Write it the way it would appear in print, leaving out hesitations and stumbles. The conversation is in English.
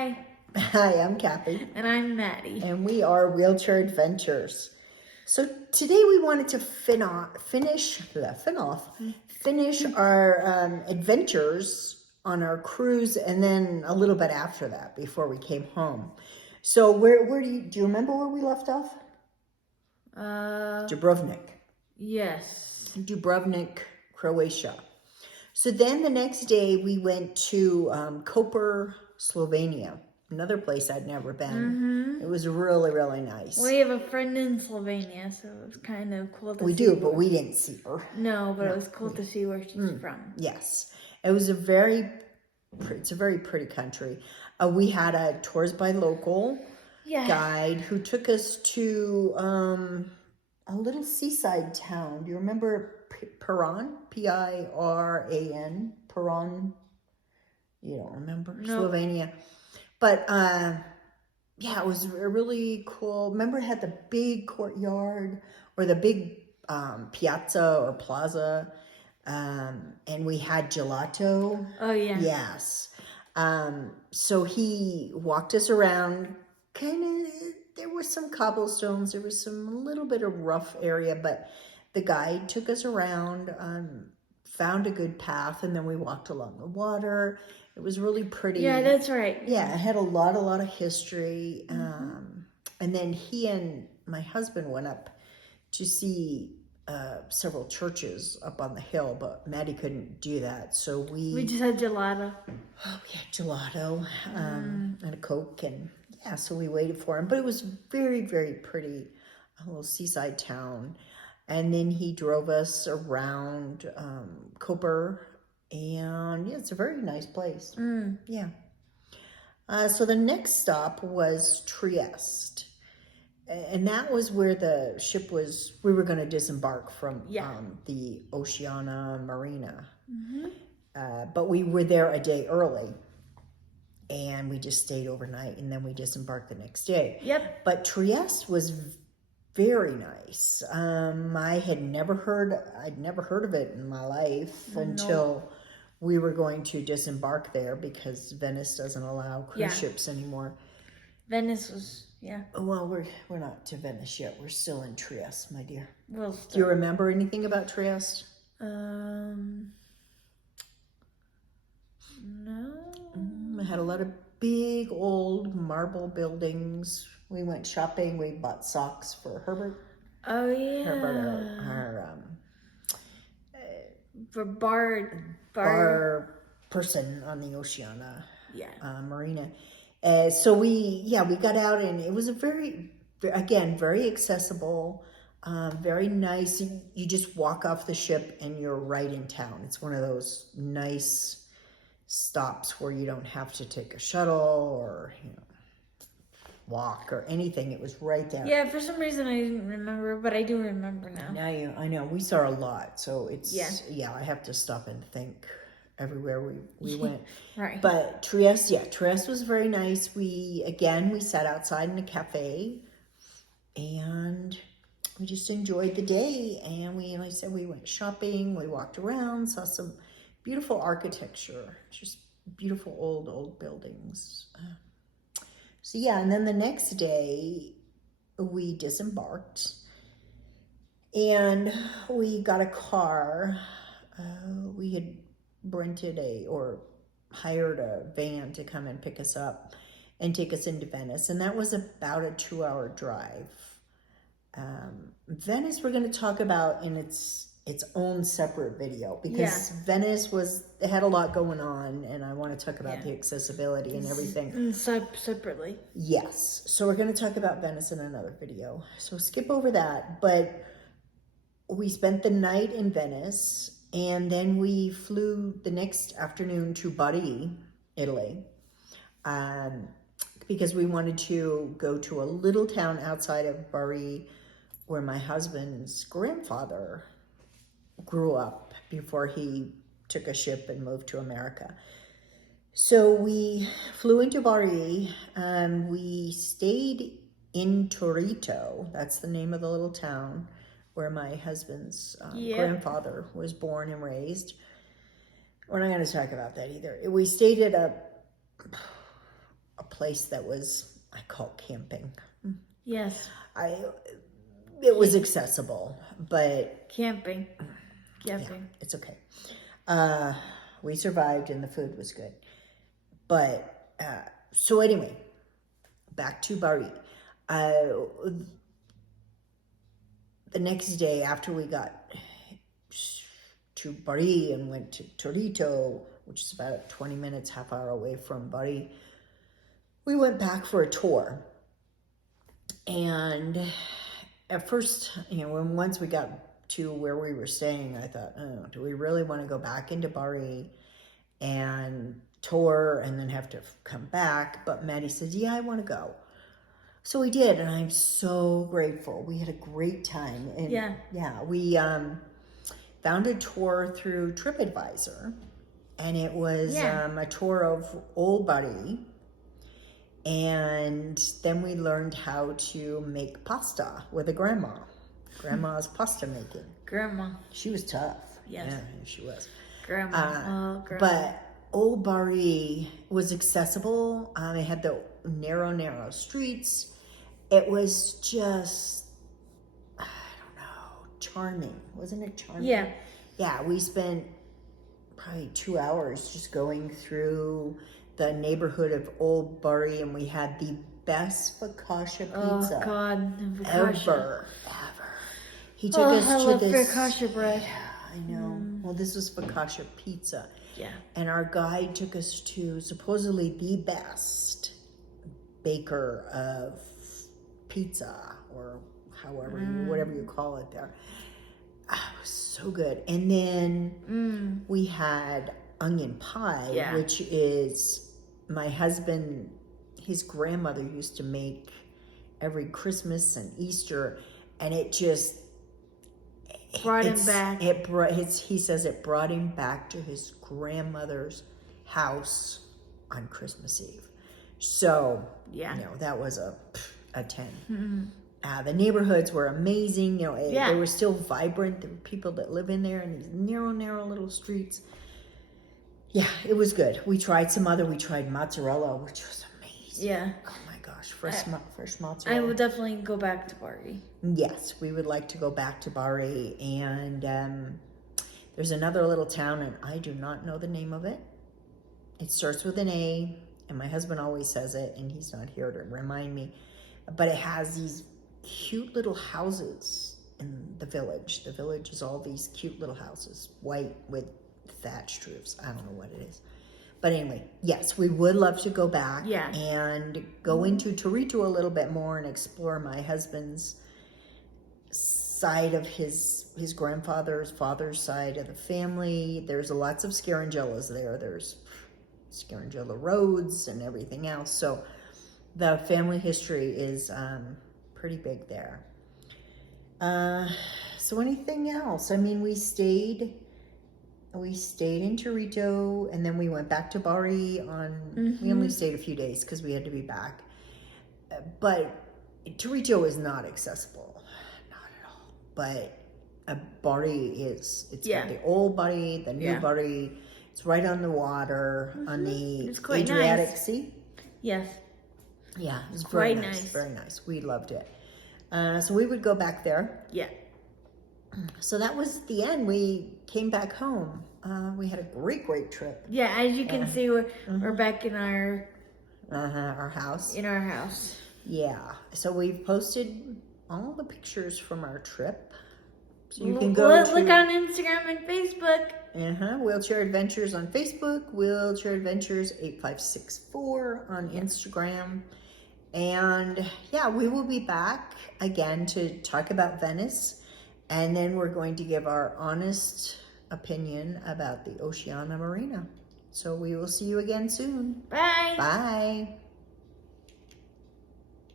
Hi. Hi, I'm Kathy. And I'm Maddie. And we are Wheelchair Adventures. So today we wanted to finish our adventures on our cruise, and then a little bit after that before we came home. So where do you remember where we left off? Dubrovnik. Yes. Dubrovnik, Croatia. So then the next day we went to Koper, Slovenia. Another place I'd never been. Mm-hmm. It was really, really nice. We have a friend in Slovenia, so it was kind of cool to see. We do, but we didn't see her. No, but it was cool to see where she's from. Yes. It was it's a very pretty country. We had a tours by local guide who took us to a little seaside town. Do you remember Piran? P-I-R-A-N? Piran? You don't remember? No. Slovenia. But yeah, it was really cool. Remember it had the big courtyard or the big piazza or plaza, and we had gelato. Oh, yeah. Yes. So he walked us around, there were some cobblestones, there was a little bit of rough area, but the guide took us around, found a good path, and then we walked along the water. It was really pretty. Yeah, that's right. Yeah, it had a lot of history. And then he and my husband went up to see several churches up on the hill, but Maddie couldn't do that. So we just had gelato. Oh, we had gelato and a Coke. And yeah, so we waited for him. But it was very, very pretty, a little seaside town. And then he drove us around Koper. And yeah, it's a very nice place. Yeah. So the next stop was Trieste. And that was where the ship was, we were going to disembark from the Oceana Marina. But we were there a day early. And we just stayed overnight. And then we disembarked the next day. Yep. But Trieste was very nice. I'd never heard of it in my life until we were going to disembark there because Venice doesn't allow cruise ships anymore. Venice was, Well, we're not to Venice yet. We're still in Trieste, my dear. Well, do you remember anything about Trieste? No. It had a lot of big old marble buildings. We went shopping. We bought socks for Herbert. Oh, yeah. Herbert, for bar person on the Oceana Marina. So we got out, and it was a very accessible, very nice. You just walk off the ship and you're right in town. It's one of those nice stops where you don't have to take a shuttle or walk or anything. It was right there. Yeah, for some reason I didn't remember, but I do remember now. I know. We saw a lot, so it's I have to stop and think everywhere we went. Right. But Trieste was very nice. We sat outside in a cafe and we just enjoyed the day. And like I said, we went shopping, we walked around, saw some beautiful architecture, just beautiful old buildings. So and then the next day we disembarked and we got a car. We had rented or hired a van to come and pick us up and take us into Venice. And that was about a 2-hour drive. Venice we're going to talk about in its own separate video because Venice had a lot going on, and I want to talk about the accessibility and everything. And separately. Yes. So we're going to talk about Venice in another video. So skip over that. But we spent the night in Venice, and then we flew the next afternoon to Bari, Italy, because we wanted to go to a little town outside of Bari where my husband's grandfather grew up before he took a ship and moved to America. So we flew into Bari. We stayed in Torito. That's the name of the little town where my husband's grandfather was born and raised. We're not going to talk about that either. We stayed at a place that was, I call camping. Yes. It was accessible, but Camping. yeah, it's okay. We survived and the food was good. But, so anyway, back to Bari. The next day after we got to Bari and went to Torito, which is about 20 minutes, half hour away from Bari, we went back for a tour. And at first, once we got to where we were staying, I thought, oh, do we really want to go back into Bari and tour and then have to come back? But Maddie says, yeah, I want to go. So we did, and I'm so grateful. We had a great time. And yeah, we found a tour through TripAdvisor, and it was a tour of Old Bari. And then we learned how to make pasta with a grandma's pasta making. Grandma. She was tough. Yes. Yeah, she was. Grandma. Grandma. But Old Bari was accessible. It had the narrow streets. It was just, I don't know, charming. Wasn't it charming? Yeah. Yeah, we spent probably 2 hours just going through the neighborhood of Old Bari, and we had the best focaccia pizza. Oh God, ever. He took us to love this focaccia bread. Yeah, I know. Well, this was focaccia pizza. Yeah. And our guide took us to supposedly the best baker of pizza, or whatever you call it there. It was so good. And then we had onion pie, which is my husband, his grandmother used to make every Christmas and Easter, and it just brought him back. He says it brought him back to his grandmother's house on Christmas Eve. So that was a 10. Mm-hmm. The neighborhoods were amazing. They were still vibrant. There were people that live in there in these narrow little streets. Yeah, it was good. We tried mozzarella, which was amazing. Yeah. Oh my gosh, fresh mozzarella. I would definitely go back to Bari. Yes, we would like to go back to Bari. And there's another little town, and I do not know the name of it. It starts with an A, and my husband always says it, and he's not here to remind me. But it has these cute little houses in the village. The village is all these cute little houses, white with thatched roofs. I don't know what it is. But anyway, yes, we would love to go back and go into Torito a little bit more and explore my husband's side of his grandfather's father's side of the family. There's lots of Scarangellas there. There's Scarangella roads and everything else. So the family history is pretty big there. So anything else? I mean, we stayed in Torito, and then we went back to Bari we only stayed a few days because we had to be back. But Torito is not accessible, not at all. But Bari is. It's got the old Bari, the new Bari. It's right on the water, on the Adriatic Sea. Yes. Yeah, it was very nice. Very nice. We loved it. So we would go back there. Yeah. So that was the end. We came back home. We had a great trip. Yeah, as you can see, we're back in our house. In our house. Yeah. So we've posted all the pictures from our trip. So you can go look on Instagram and Facebook. Wheelchair Adventures on Facebook, Wheelchair Adventures 8564 on Instagram. And yeah, we will be back again to talk about Venice. And then we're going to give our honest opinion about the Oceana Marina. So we will see you again soon. Bye. Bye.